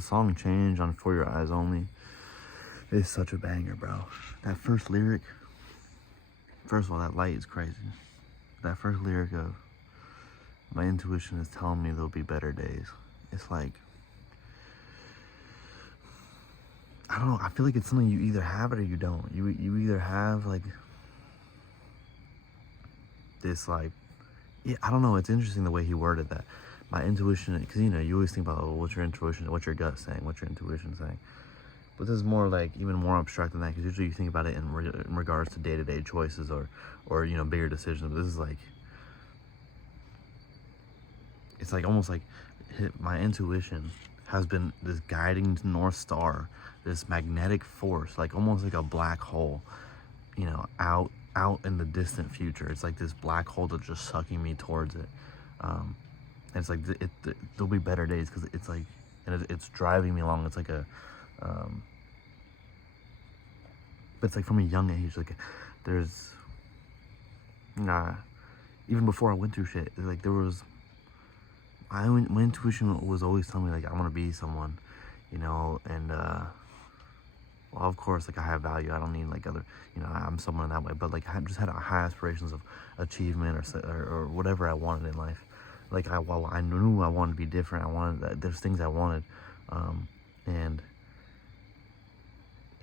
The song Change on For Your Eyes Only is such a banger, bro. That first lyric, first of all, that light is crazy. That first lyric of, my intuition is telling me there'll be better days. It's like, I don't know, I feel like it's something you either have it or you don't. You either have like this like, yeah, I don't know, it's interesting the way he worded that. My intuition, because you always think about, oh, what's your intuition, what's your gut saying, what's your intuition saying. But this is more like, even more abstract than that, because usually you think about it in regards to day-to-day choices or bigger decisions. But this is like, it's like almost like my intuition has been this guiding North Star, this magnetic force, like almost like a black hole, out in the distant future. It's like this black hole that's just sucking me towards it. And it's like, there'll be better days, because it's like, and it's driving me along. It's like a, but it's like from a young age, like there's, even before I went through shit, like there was, my intuition was always telling me like, I want to be someone, and, well, of course, like I have value. I don't need like other, I'm someone in that way, but like I just had high aspirations of achievement or whatever I wanted in life. Like I knew I wanted to be different. There's things I wanted, and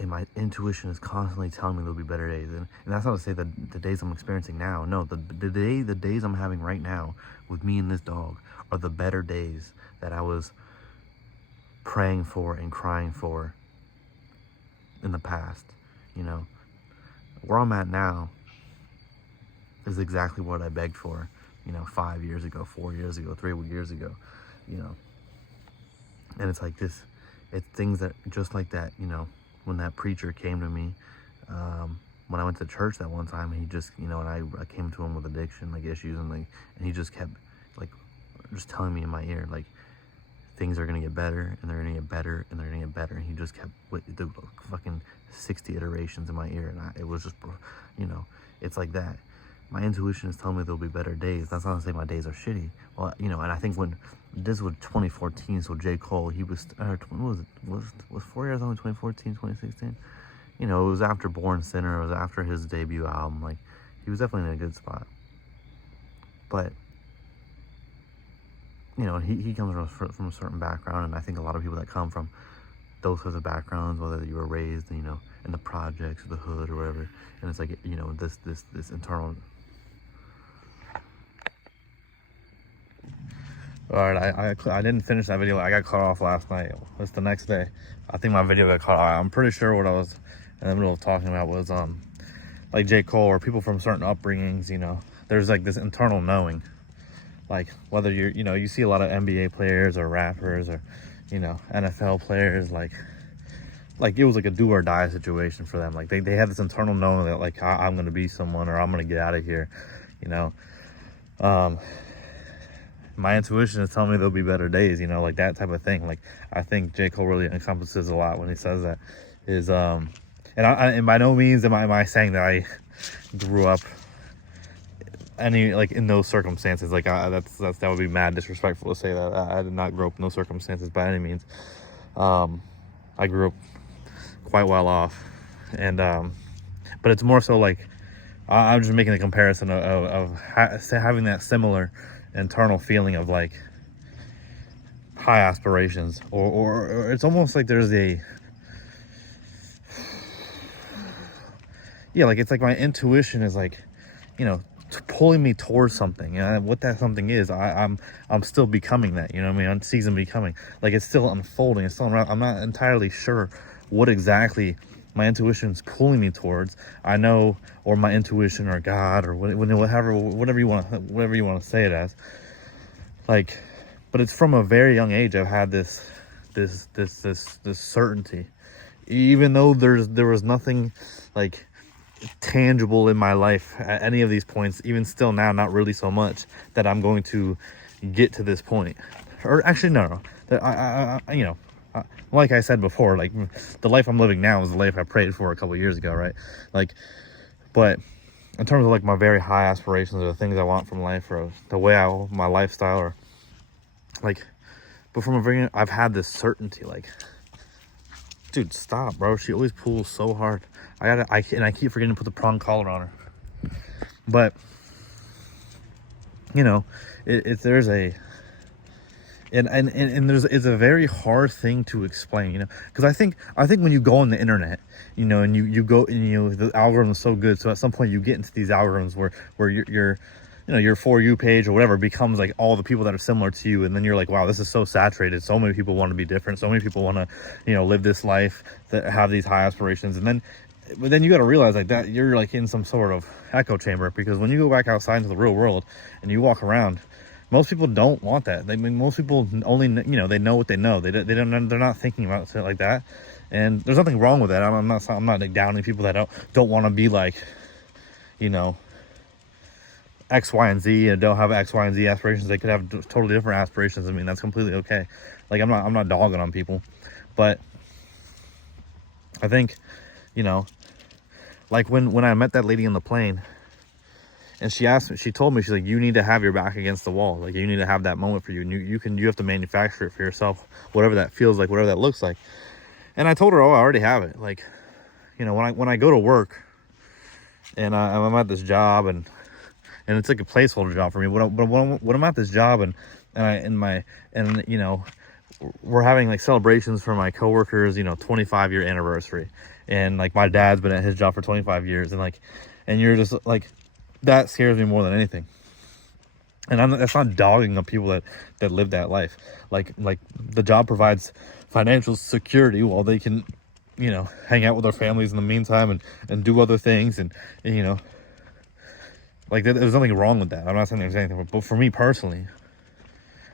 my intuition is constantly telling me there'll be better days. And that's not to say that the days I'm experiencing now. No, the days I'm having right now with me and this dog are the better days that I was praying for and crying for in the past. Where I'm at now is exactly what I begged for, 5 years ago, 4 years ago, 3 years ago, and it's like this, it's things that just like that, when that preacher came to me, when I went to church that one time, and he just, and I came to him with addiction, like issues, and he just kept like just telling me in my ear, like, things are gonna get better, and they're gonna get better, and they're gonna get better. And he just kept the fucking 60 iterations in my ear, and it was just, it's like that. My intuition is telling me there'll be better days. That's not to say my days are shitty. Well, and I think when this was 2014, so J. Cole, he was, what was it? Was 4 years on 2014, 2016? It was after Born Sinner. It was after his debut album. Like, he was definitely in a good spot. But he comes from a certain background, and I think a lot of people that come from those kinds of backgrounds, whether you were raised, in the projects or the hood or whatever, and it's like, this internal. All right, I didn't finish that video. I got cut off last night. It's the next day. I think my video got cut off. I'm pretty sure what I was in the middle of talking about was like J. Cole or people from certain upbringings. There's like this internal knowing. Like whether you're, you see a lot of NBA players or rappers or, NFL players, like it was like a do or die situation for them. Like they had this internal knowing that like, I'm going to be someone, or I'm going to get out of here, my intuition is telling me there'll be better days, like that type of thing. Like, I think J. Cole really encompasses a lot when he says that. And by no means am I saying that I grew up in those circumstances. Like, that would be mad disrespectful to say that. I did not grow up in those circumstances by any means. I grew up quite well off, and but it's more so like, I'm just making a comparison of having that similar internal feeling of like high aspirations, or it's almost like there's like, it's like my intuition is like, pulling me towards something, and what that something is, I'm still becoming that, on season becoming, like it's still unfolding, it's still around. I'm not entirely sure what exactly my intuition's pulling me towards. I know, or my intuition, or God, or whatever you want to say it as, like, but it's from a very young age. I've had this certainty, even though there was nothing like tangible in my life at any of these points. Even still now, not really so much, that I'm going to get to this point. Or actually, no. Like I said before, like the life I'm living now is the life I prayed for a couple of years ago, right? Like, but in terms of like my very high aspirations, or the things I want from life, or the way my lifestyle, or like, But from a very, I've had this certainty, like, dude, stop, bro. She always pulls so hard. I keep forgetting to put the prong collar on her. But, you know, there's a, and there's, it's a very hard thing to explain, you know, because I think when you go on the internet, you know, and you go, and you know, the algorithm is so good, so at some point you get into these algorithms where your you know, your For You page or whatever becomes like all the people that are similar to you, and then you're like, wow, this is so saturated. So many people want to be different. So many people want to, you know, live this life, that have these high aspirations, but then you got to realize like that you're like in some sort of echo chamber, because when you go back outside into the real world and you walk around, most people don't want that. Most people only, you know, they know what they know. They're not thinking about it like that. And there's nothing wrong with that. I'm not like downing people that don't want to be like, you know, X, Y, and Z, and don't have X, Y, and Z aspirations. They could have totally different aspirations. I mean, that's completely okay. Like, I'm not dogging on people, but I think, you know, like when I met that lady on the plane, and she told me, she's like, you need to have your back against the wall. Like, you need to have that moment for you. And you have to manufacture it for yourself, whatever that feels like, whatever that looks like. And I told her, oh, I already have it. Like, you know, when I go to work and I'm at this job, and it's like a placeholder job for me. When I'm at this job and you know, we're having like celebrations for my coworkers, you know, 25-year anniversary, and like my dad's been at his job for 25 years, and you're just like, that scares me more than anything. And that's not dogging on people that live that life. Like the job provides financial security while they can, you know, hang out with their families in the meantime and do other things, and you know, like, there's nothing wrong with that. I'm not saying there's anything, but for me personally,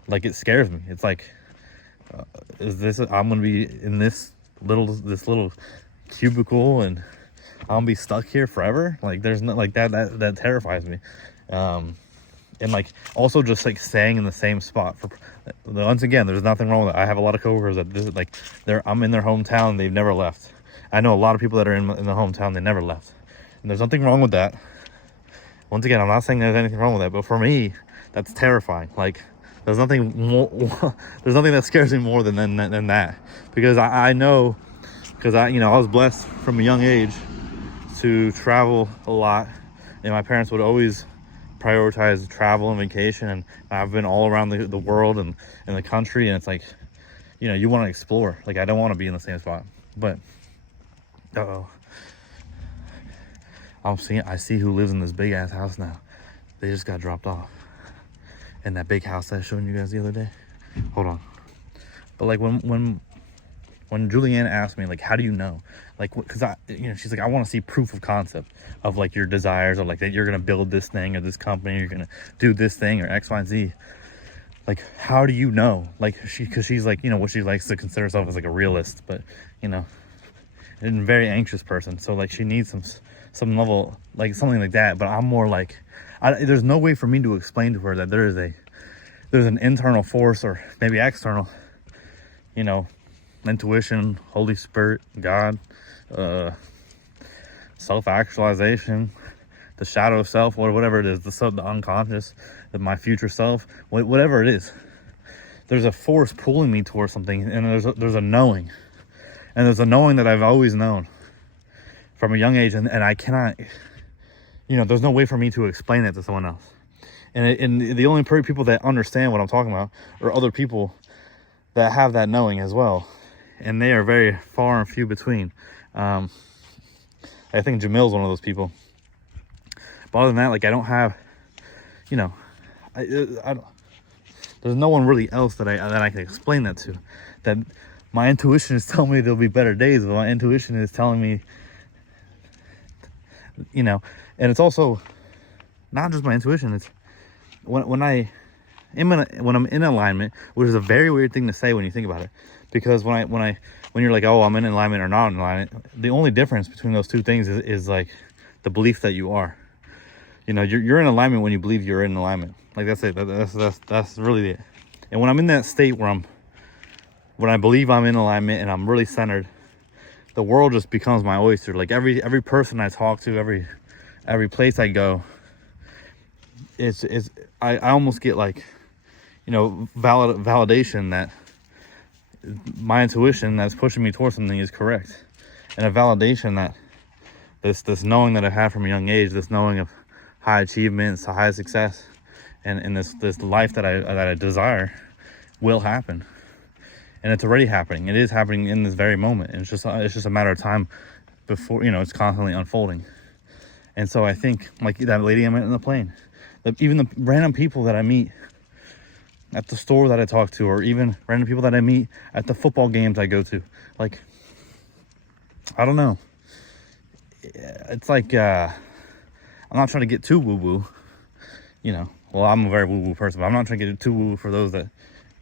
like, it scares me. It's like, I'm gonna be in this little cubicle, and I'm gonna be stuck here forever? Like, there's no, like, that terrifies me. And like, also just like staying in the same spot for, once again, there's nothing wrong with it. I have a lot of coworkers that I'm in their hometown, they've never left. I know a lot of people that are in the hometown, they never left, and there's nothing wrong with that. Once again, I'm not saying there's anything wrong with that, but for me, that's terrifying. Like, there's nothing more, there's nothing that scares me more than that, because I know, because I was blessed from a young age to travel a lot, and my parents would always prioritize travel and vacation, and I've been all around the world and in the country, and it's like, you know, you want to explore. Like, I don't want to be in the same spot. But I see who lives in this big ass house now. They just got dropped off. And that big house that I showed you guys the other day. Hold on. But like when Julianne asked me, like, how do you know? Like, because she's like, I want to see proof of concept of like your desires, or like that you're gonna build this thing or this company, you're gonna do this thing or X, Y, and Z. Like, how do you know? Like, because she's like, you know, what she likes to consider herself as like a realist, but you know, and a very anxious person. So like, she needs some level, like something like that. But I'm more like, there's no way for me to explain to her that there's an internal force, or maybe external, you know, intuition, Holy Spirit, God, self-actualization, the shadow of self, or whatever it is, the unconscious, my future self, whatever it is. There's a force pulling me towards something, and there's a knowing, and there's a knowing that I've always known from a young age, and I cannot, you know, there's no way for me to explain that to someone else. And the only people that understand what I'm talking about are other people that have that knowing as well, and they are very far and few between. I think Jamil's one of those people. But other than that, like, I don't have, you know, I don't, there's no one really else that I can explain that to. That my intuition is telling me there'll be better days, but my intuition is telling me, you know, and it's also not just my intuition. It's when I'm in alignment, which is a very weird thing to say when you think about it, because when you're like, oh, I'm in alignment or not in alignment, the only difference between those two things is like the belief that you are. You know, you're in alignment when you believe you're in alignment. Like, that's it. That's really it. And when I'm in that state when I believe I'm in alignment and I'm really centered, the world just becomes my oyster. Like, every person I talk to, every place I go, I almost get like, you know, validation that my intuition that's pushing me towards something is correct, and a validation that this knowing that I had from a young age, this knowing of high achievements, high success, and this life that I desire will happen, and it's already happening. It is happening in this very moment, and it's just a matter of time before, it's constantly unfolding. And so I think, like that lady I met in the plane, even the random people that I meet at the store that I talk to, or even random people that I meet at the football games I go to, like, I don't know. It's like, I'm not trying to get too woo-woo, Well, I'm a very woo-woo person, but I'm not trying to get too woo-woo for those that,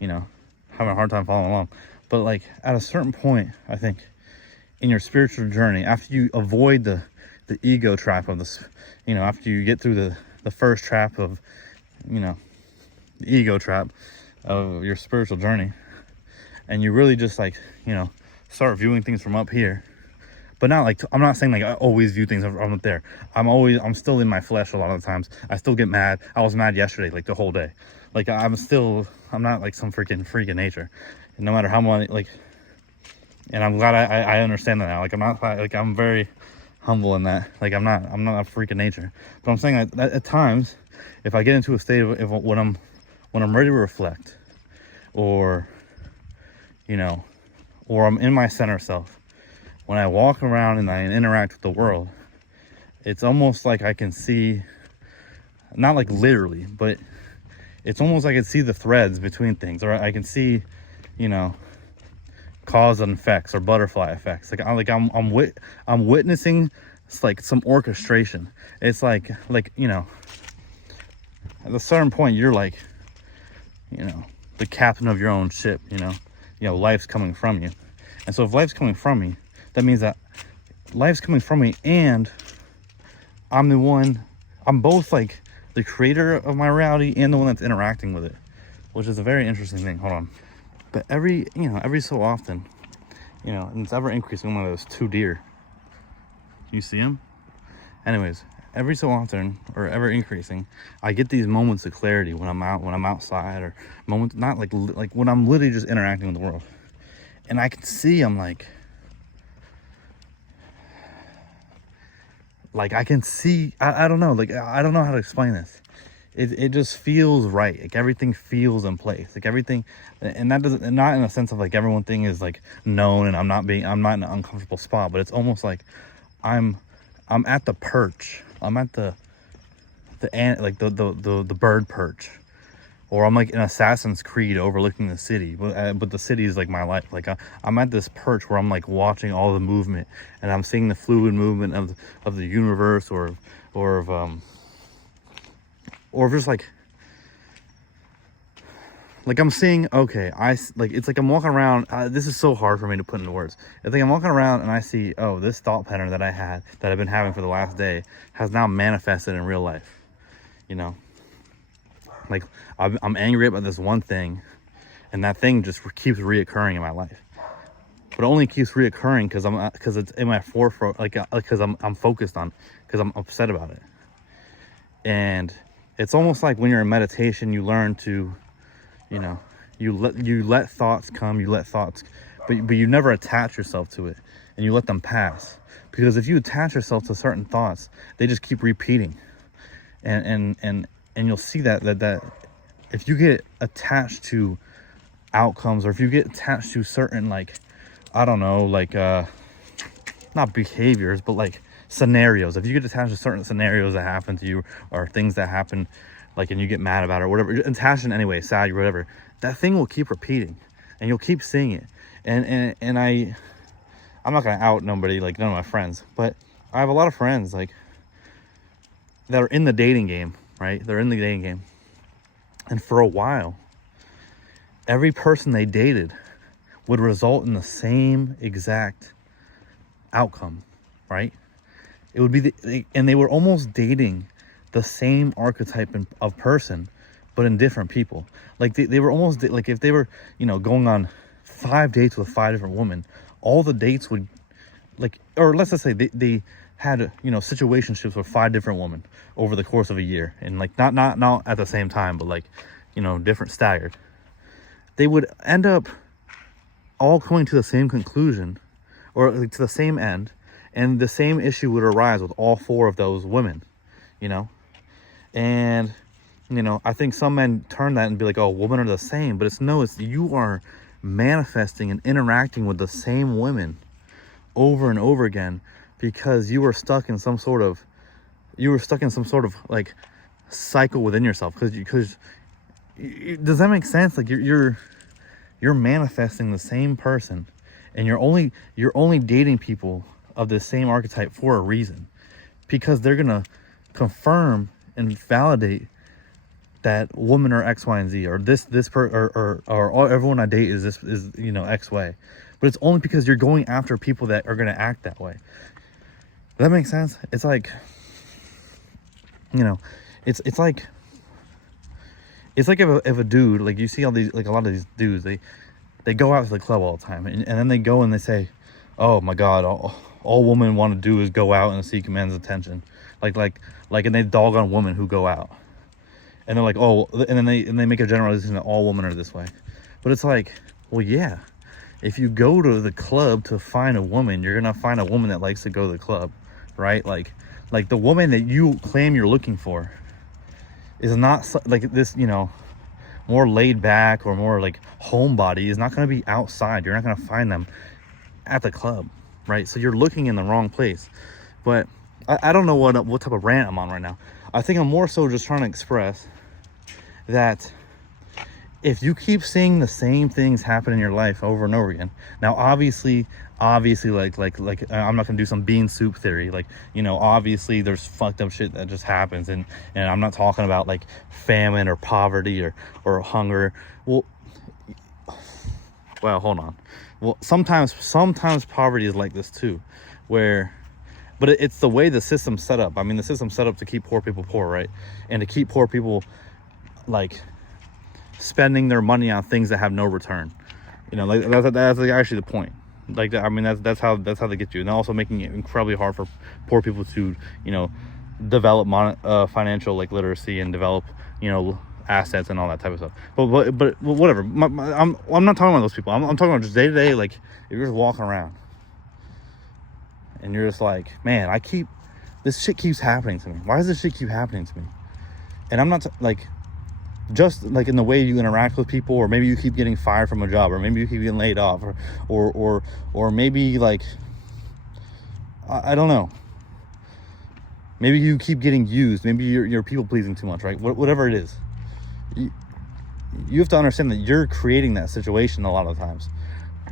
having a hard time following along. But like at a certain point, I think in your spiritual journey, after you avoid the ego trap of this, after you get through the first trap of, the ego trap of your spiritual journey, and you really just like, start viewing things from up here. But not like, I'm not saying like I always view things from up there. I'm still in my flesh a lot of the times. I still get mad. I was mad yesterday, like the whole day. Like I'm not like some freaking freak of nature. And no matter how much, like, and I'm glad I understand that now. Like I'm not like, I'm very humble in that. Like I'm not a freak of nature. But I'm saying that at times, if I get into a state of when I'm ready to reflect, or or I'm in my center self, when I walk around and I interact with the world, it's almost like I can see, not like literally, but it's almost like I can see the threads between things, or I can see, cause and effects, or butterfly effects. I'm witnessing, it's like some orchestration. It's like at a certain point, you're like, the captain of your own ship. Life's coming from you, and so if life's coming from me, that means that life's coming from me, and I'm both like the creator of my reality and the one that's interacting with it, which is a very interesting thing. Hold on. But every so often, and it's ever increasing. One of those two deer. You see them? Anyways, every so often, or ever increasing, I get these moments of clarity when I'm outside, or moments, not like when I'm literally just interacting with the world. And I can see, I'm like I can see, I don't know, like I don't know how to explain this. It just feels right. Like everything feels in place. Like everything, and that doesn't, not in a sense of like everyone thing is like known and I'm not in an uncomfortable spot, but it's almost like I'm at the perch. I'm at the bird perch, or I'm like in Assassin's Creed overlooking the city, but the city is like my life. Like I'm at this perch where I'm like watching all the movement, and I'm seeing the fluid movement of the universe, or just like I'm seeing, okay, it's like I'm walking around, this is so hard for me to put into words. It's like I'm walking around and I see, oh, this thought pattern that I've been having for the last day has now manifested in real life. Like I'm angry about this one thing, and that thing just keeps reoccurring in my life. But it only keeps reoccurring because it's in my forefront, because I'm focused on, because I'm upset about it. And it's almost like when you're in meditation, you learn to, you let thoughts come, but you never attach yourself to it, and you let them pass. Because if you attach yourself to certain thoughts, they just keep repeating, and you'll see that if you get attached to outcomes, or if you get attached to certain, like, I don't know, like not behaviors, but like scenarios. If you get attached to certain scenarios that happen to you, or things that happen, like, and you get mad about it, or whatever, attached in any way, sad or whatever, that thing will keep repeating, and you'll keep seeing it. And I'm not gonna out nobody, like none of my friends, but I have a lot of friends like that are in the dating game, right? They're in the dating game, and for a while, every person they dated would result in the same exact outcome, right? It would be and they were almost dating the same archetype of person, but in different people. Like they were almost like, if they were, going on 5 dates with 5 different women, all the dates would, like, or let's just say they had, situationships with 5 different women over the course of a year, and like not at the same time, but like, different, staggered. They would end up all coming to the same conclusion, or like, to the same end, and the same issue would arise with all 4 of those women, you know. And you know, I think some men turn that and be like, oh, women are the same, but it's you are manifesting and interacting with the same women over and over again because you were stuck in some sort of like cycle within yourself. Because does that make sense? Like you're manifesting the same person, and you're only dating people of the same archetype for a reason, because they're gonna confirm and validate that women are X, Y, and Z, or everyone I date is you know, X way. But it's only because you're going after people that are gonna act that way. Does that make sense? It's like, you know, it's like if a dude, like, you see all these, like, a lot of these dudes, they go out to the club all the time, and then they go and they say, oh my God, all women want to do is go out and seek men's attention, and they dog on women who go out. And they're like, oh, and then they make a generalization that all women are this way. But it's like, well, yeah, if you go to the club to find a woman, you're gonna find a woman that likes to go to the club, right? Like the woman that you claim you're looking for is not like this, you know, more laid back or more like homebody is not gonna be outside. You're not gonna find them at the club, right? So you're looking in the wrong place. But I don't know what type of rant I'm on right now. I think I'm more so just trying to express that if you keep seeing the same things happen in your life over and over again, now obviously like I'm not gonna do some bean soup theory, like, you know, obviously there's fucked up shit that just happens, and I'm not talking about like famine or poverty or hunger. Well, hold on. Well, sometimes poverty is like this too, but it's the way the system's set up. I mean, the system's set up to keep poor people poor, right? And to keep poor people like spending their money on things that have no return. You know, like that's actually the point. Like, I mean, that's how they get you, and also making it incredibly hard for poor people to, you know, develop financial like literacy and develop, you know, assets and all that type of stuff. But whatever. I'm not talking about those people. I'm talking about just day to day. Like, if you're just walking around and you're just like, man, this shit keeps happening to me. Why does this shit keep happening to me? And I'm not just like in the way you interact with people, or maybe you keep getting fired from a job, or maybe you keep getting laid off, or maybe like, I don't know. Maybe you keep getting used. Maybe you're people pleasing too much, right? Whatever it is, you have to understand that you're creating that situation a lot of times.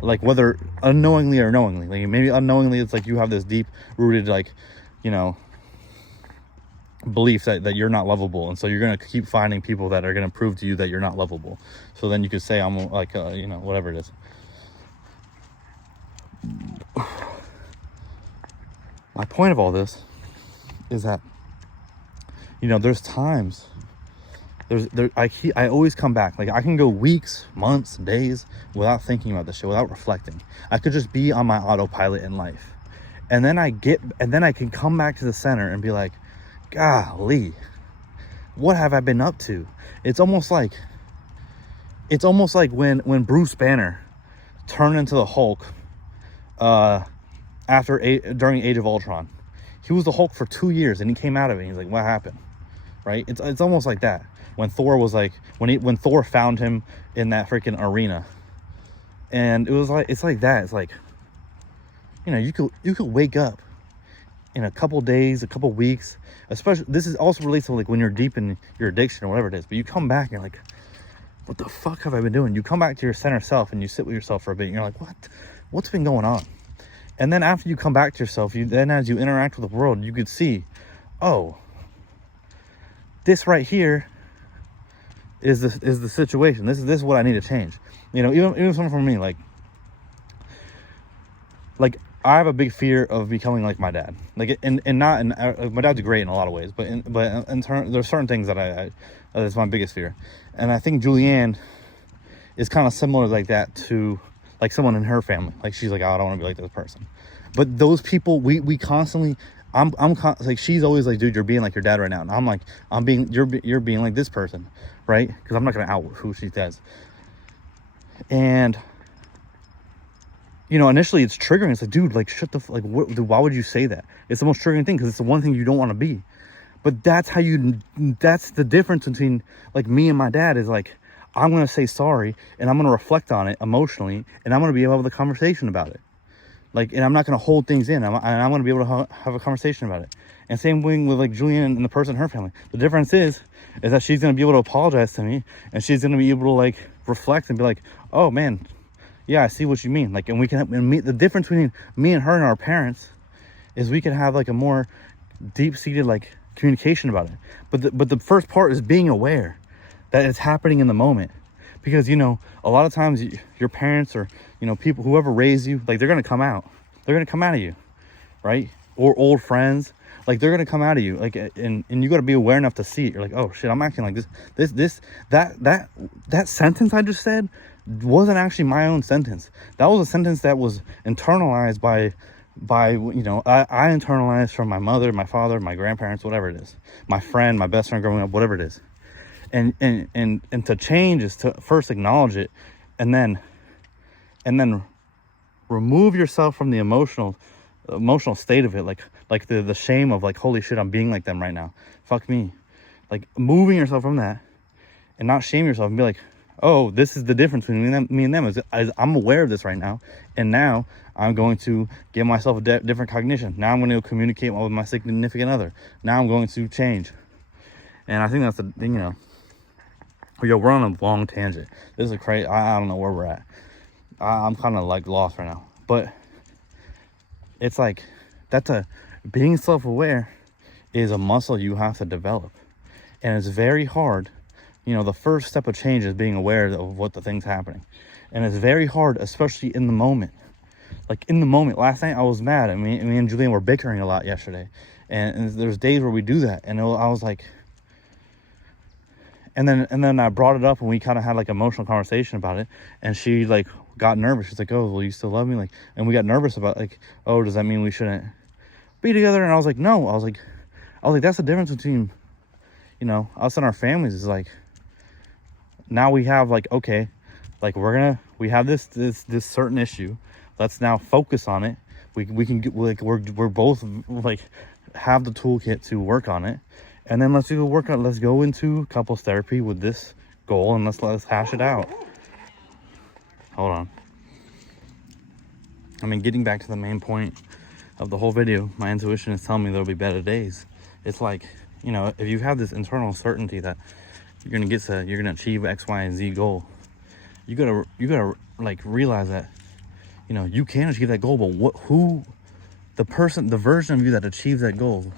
Like, whether unknowingly or knowingly. Like, maybe unknowingly, it's like you have this deep rooted, like, you know, belief that you're not lovable, and so you're gonna keep finding people that are gonna prove to you that you're not lovable. So then you could say, I'm like, you know, whatever it is. My point of all this is that, you know, there's times. I always come back. Like, I can go weeks, months, days without thinking about this shit, without reflecting. I could just be on my autopilot in life. And then I can come back to the center and be like, golly, what have I been up to? It's almost like when Bruce Banner turned into the Hulk during Age of Ultron. He was the Hulk for 2 years, and he came out of it and he's like, what happened? Right? It's almost like that. When Thor was like, when Thor found him in that freaking arena, and it's like that. It's like, you know, you could wake up in a couple days, a couple weeks, especially, this is also relates to like when you're deep in your addiction or whatever it is, but you come back and you're like, what the fuck have I been doing? You come back to your center self and you sit with yourself for a bit and you're like, what's been going on? And then after you come back to yourself, then as you interact with the world, you could see, oh, this right here is the situation. This is what I need to change. You know, even something for me, like I have a big fear of becoming like my dad. Like, my dad's great in a lot of ways, but in turn, there's certain things that that's my biggest fear. And I think Julianne is kind of similar like that to like someone in her family. Like, she's like, oh, I don't want to be like this person. But those people, we constantly, like, she's always like, dude, you're being like your dad right now. And I'm like, you're being like this person, right? Because I'm not going to out who she says. And initially it's triggering. It's like, dude, like, shut the like, what, dude, why would you say that? It's the most triggering thing, because it's the one thing you don't want to be. But that's the difference between like me and my dad, is like, I'm going to say sorry, and I'm going to reflect on it emotionally, and I'm going to be able to have a conversation about it. Like, and I'm not going to hold things in. I'm going to be able to have a conversation about it. And same thing with like Julian and the person in her family. The difference is that she's going to be able to apologize to me, and she's going to be able to like reflect and be like, oh man, yeah, I see what you mean. Like, and we can, the difference between me and her and our parents is we can have like a more deep-seated like communication about it. But the first part is being aware that it's happening in the moment. Because, a lot of times your parents or, people, whoever raised you, like, they're going to come out. They're going to come out of you, right? Or old friends, like, they're going to come out of you. Like, and you got to be aware enough to see it. You're like, oh shit, I'm acting like this, that sentence I just said wasn't actually my own sentence. That was a sentence that was internalized by I internalized from my mother, my father, my grandparents, whatever it is, my friend, my best friend growing up, whatever it is. And to change is to first acknowledge it, and then remove yourself from the emotional state of it, like the shame of like, holy shit, I'm being like them right now, fuck me. Like, moving yourself from that and not shame yourself and be like, oh, this is the difference between me and them, is I'm aware of this right now, and now I'm going to give myself a different cognition. Now I'm going to communicate with my significant other. Now I'm going to change. And I think that's the thing, Yo, we're on a long tangent. This is crazy. I don't know where we're at. I'm kind of like lost right now. But it's like, being self-aware is a muscle you have to develop. And it's very hard. The first step of change is being aware of what the thing's happening. And it's very hard, especially in the moment. Like, in the moment. Last night I was mad. Me and Julian were bickering a lot yesterday. And there's days where we do that. And I was like... And then I brought it up, and we kind of had like emotional conversation about it, and she like got nervous. She's like, oh, well, you still love me? Like, and we got nervous about like, oh, does that mean we shouldn't be together? And I was like, no. I was like, that's the difference between, us and our families, is like, now we have like, okay, like we have this certain issue. Let's now focus on it. We can get, like, we're both like have the toolkit to work on it. And then let's go into couples therapy with this goal, and let's hash it out. Hold on. Getting back to the main point of the whole video, my intuition is telling me there'll be better days. It's like, if you have this internal certainty that you're gonna achieve X, Y, and Z goal, you gotta like realize that, you can achieve that goal, but the version of you that achieves that goal,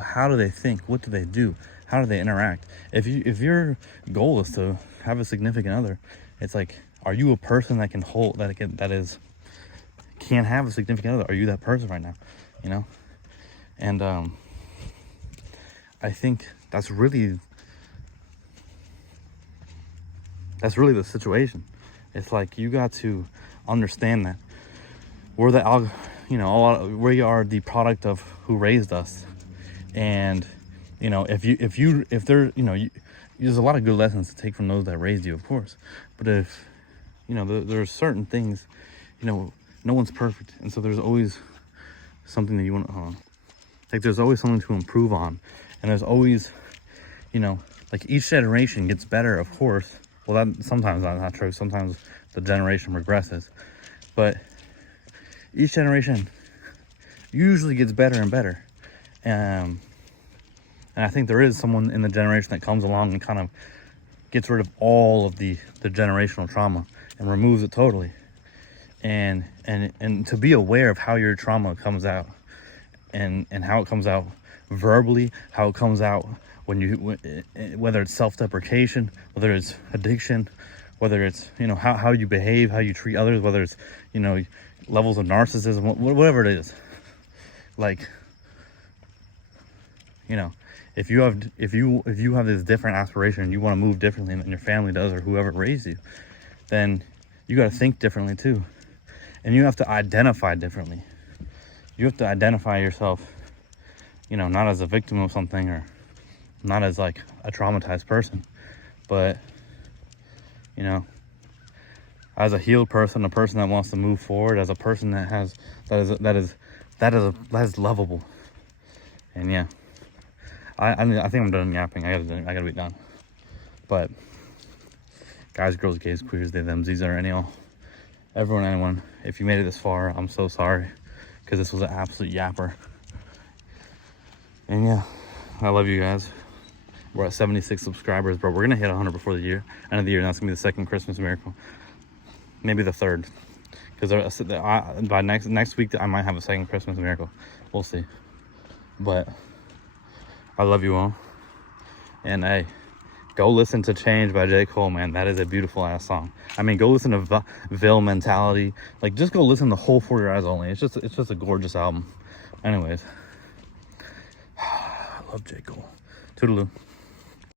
how do they think? What do they do? How do they interact? If your goal is to have a significant other, it's like, are you a person that can can't have a significant other? Are you that person right now? And I think that's really the situation. It's like, you got to understand that we are the product of who raised us. And there's a lot of good lessons to take from those that raised you, of course, but if there's certain things, no one's perfect, and so there's always something that you want to there's always something to improve on. And there's always, like, each generation gets better, of course. Well, that sometimes that's not true. Sometimes the generation regresses, but each generation usually gets better and better. And I think there is someone in the generation that comes along and kind of gets rid of all of the generational trauma and removes it totally. And to be aware of how your trauma comes out, and how it comes out verbally, how it comes out whether it's self-deprecation, whether it's addiction, whether it's how you behave, how you treat others, whether it's levels of narcissism, whatever it is. Like, if you have this different aspiration and you want to move differently than your family does or whoever raised you, then you got to think differently too, and you have to identify differently. You have to identify yourself, not as a victim of something, or not as like a traumatized person, but as a healed person, a person that wants to move forward, as a person that is lovable. And yeah, I think I'm done yapping. I gotta be done. But guys, girls, gays, queers, they, them, these are any all, everyone, anyone. If you made it this far, I'm so sorry, because this was an absolute yapper. And yeah, I love you guys. We're at 76 subscribers, bro. We're gonna hit 100 before the end of the year, and that's gonna be the second Christmas miracle, maybe the third, because by next week I might have a second Christmas miracle. We'll see. But I love you all, and hey, go listen to Change by J. Cole, man. That is a beautiful ass song. I mean, go listen to Ville Mentality. Like, just go listen to the whole For Your Eyes Only. It's just a gorgeous album. Anyways, I love J. Cole. Toodaloo.